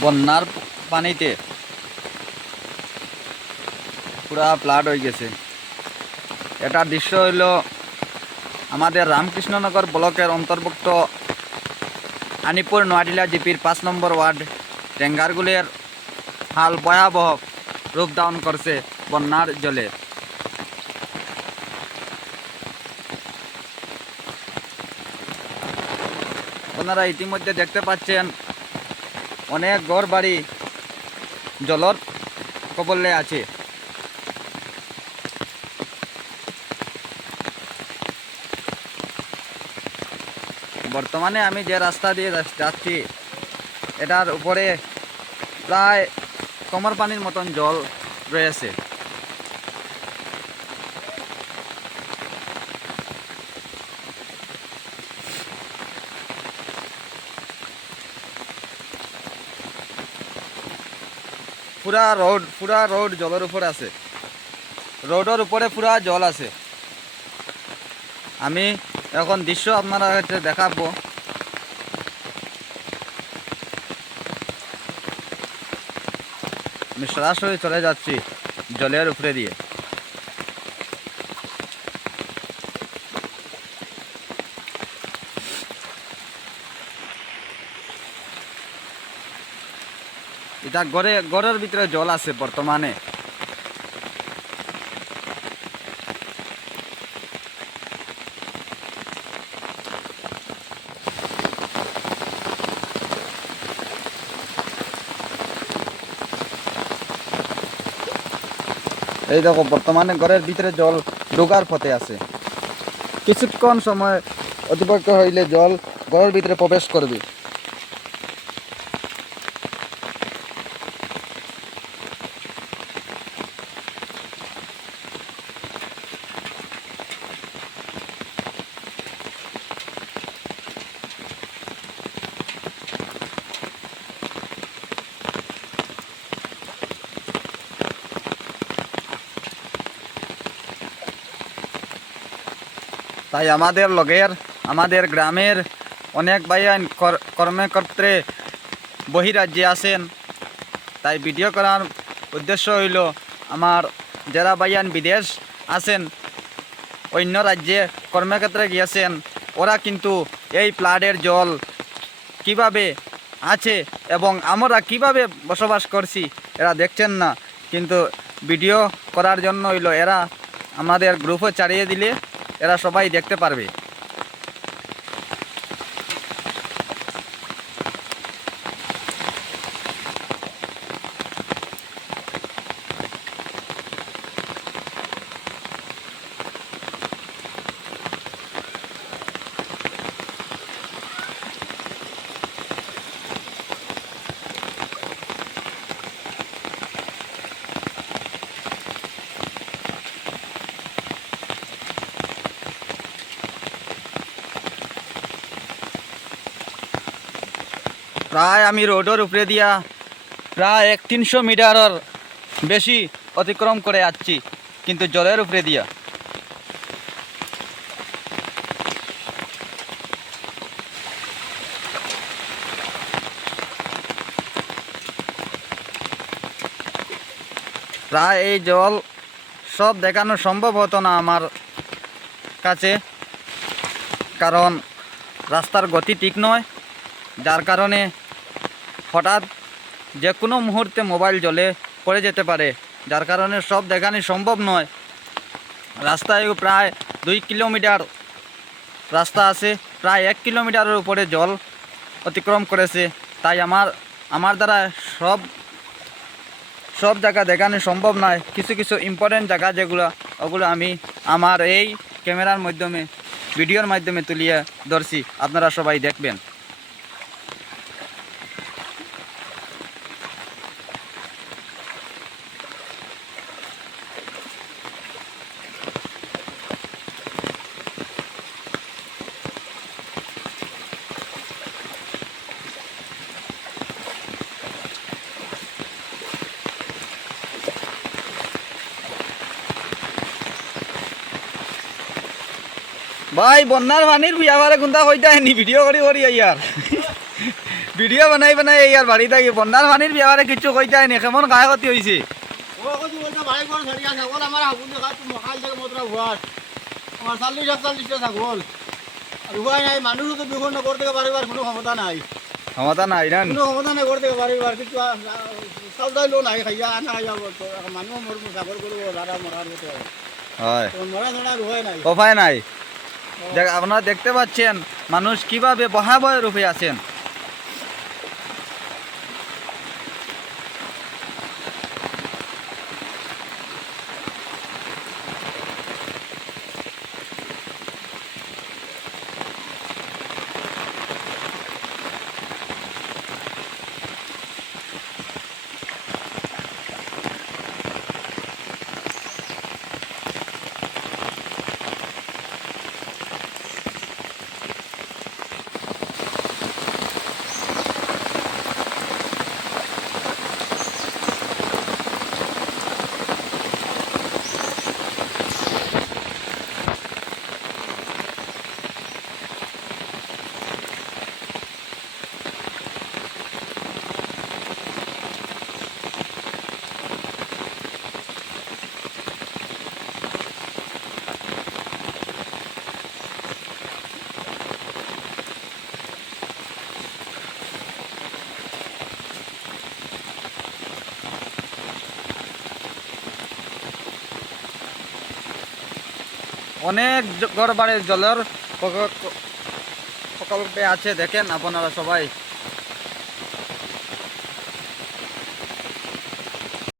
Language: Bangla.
বন্যার পানিতে পুরা ফ্লাড হয়ে গেছে। এটার দৃশ্য হইল আমাদের রামকৃষ্ণনগর ব্লকের অন্তর্ভুক্ত আনিপুর নোয়াডিলা জিপির পাঁচ নম্বর ওয়ার্ড টেঙ্গারগুলের হাল ভয়াবহ রূপ ধারণ করছে বন্যার জলে। আপনারা ইতিমধ্যে দেখতে পাচ্ছেন অনেক ঘর বাড়ি জলর কবলে আছে। বর্তমানে আমি যে রাস্তা দিয়ে যাচ্ছি এটার উপরে প্রায় কমর পানির মতন জল রয়েছে। পুরা রোড পুরা রোড জলের উপরে আছে। রোডের উপরে পুরা জল আছে। আমি এখন দৃশ্য আপনারা দেখাবো। আমি সরাসরি চলে যাচ্ছি জলের উপরে দিয়ে। এটা গড়ে, গড়ের ভিতরে জল আছে বর্তমানে। এই দেখো, বর্তমানে ঘরের ভিতরে জল ঢোকার পথে আছে। কিছুক্ষণ সময় অতিবাহিত হইলে জল ঘরের ভিতরে প্রবেশ করবে। তাই আমাদের লগের, আমাদের গ্রামের অনেক ভাইয়ান কর- কর্মকর্ত্রে বহিরাজ্যে আছেন। তাই ভিডিও করার উদ্দেশ্য হইল, আমার যারা ভাইয়ান বিদেশ আছেন, অন্য রাজ্যে কর্মক্ষেত্রে গিয়েছেন, ওরা কিন্তু এই ফ্লাডের জল কীভাবে আছে এবং আমরা কীভাবে বসবাস করছি, এরা দেখছেন না। কিন্তু ভিডিও করার জন্য হইল, এরা আমাদের গ্রুপে চালিয়ে দিলে এরা সবাই দেখতে পারবে। প্রায় আমি রোডের উপরে দিয়া প্রায় এক তিনশো মিটারের বেশি অতিক্রম করে যাচ্ছি, কিন্তু জলের উপরে দিয়া। প্রায় এই জল সব দেখানো সম্ভব হতো না আমার কাছে, কারণ রাস্তার গতি ঠিক নয়, যার কারণে হঠাৎ যে কোনো মুহূর্তে মোবাইল জলে পড়ে যেতে পারে, যার কারণে সব দেখানি সম্ভব নয়। রাস্তায় প্রায় দুই কিলোমিটার রাস্তা আছে, প্রায় এক কিলোমিটারের উপরে জল অতিক্রম করেছে। তাই আমার আমার দ্বারা সব সব জায়গা দেখানো সম্ভব নয়। কিছু কিছু ইম্পর্টেন্ট জায়গা যেগুলো, ওগুলো আমি আমার এই ক্যামেরার মাধ্যমে, ভিডিওর মাধ্যমে তুলিয়ে ধরছি। আপনারা সবাই দেখবেন। ভাই বন্যার পানির বিয়াবারে গুন্দা কইতা নি ভিডিও করি করি ইয়ার ভিডিও বানাই বানাই এই আর বাড়ি থাকি বন্যার পানির ব্যাপারে কিছু কইতাই নি কেমন গায়ে ক্ষতি হয়েছে আমার চল্লিশ সাতচল্লিশটা ছাগল। আর উপায় নাই মানুষও তো বিপন্ন করতে পারিবার কোনো ক্ষমতা নাই। ক্ষমতা নাই না কোনো ক্ষমতা নাই করতে পারিবার কিন্তু চাউদাইলেও নাই খাইয়া আনা খাইয়া মানুহ ছাগল করব দাদা মরার মতো। হয়। ছাড়া আর উপায় নাই। উপায় নাই। আপনারা দেখতে পাচ্ছেন মানুষ কীভাবে বহাবয় রূপে আছেন। অনেক ঘর বাড়ির জলের প্রক- প্রকল্পে আছে দেখেন আপনারা সবাই।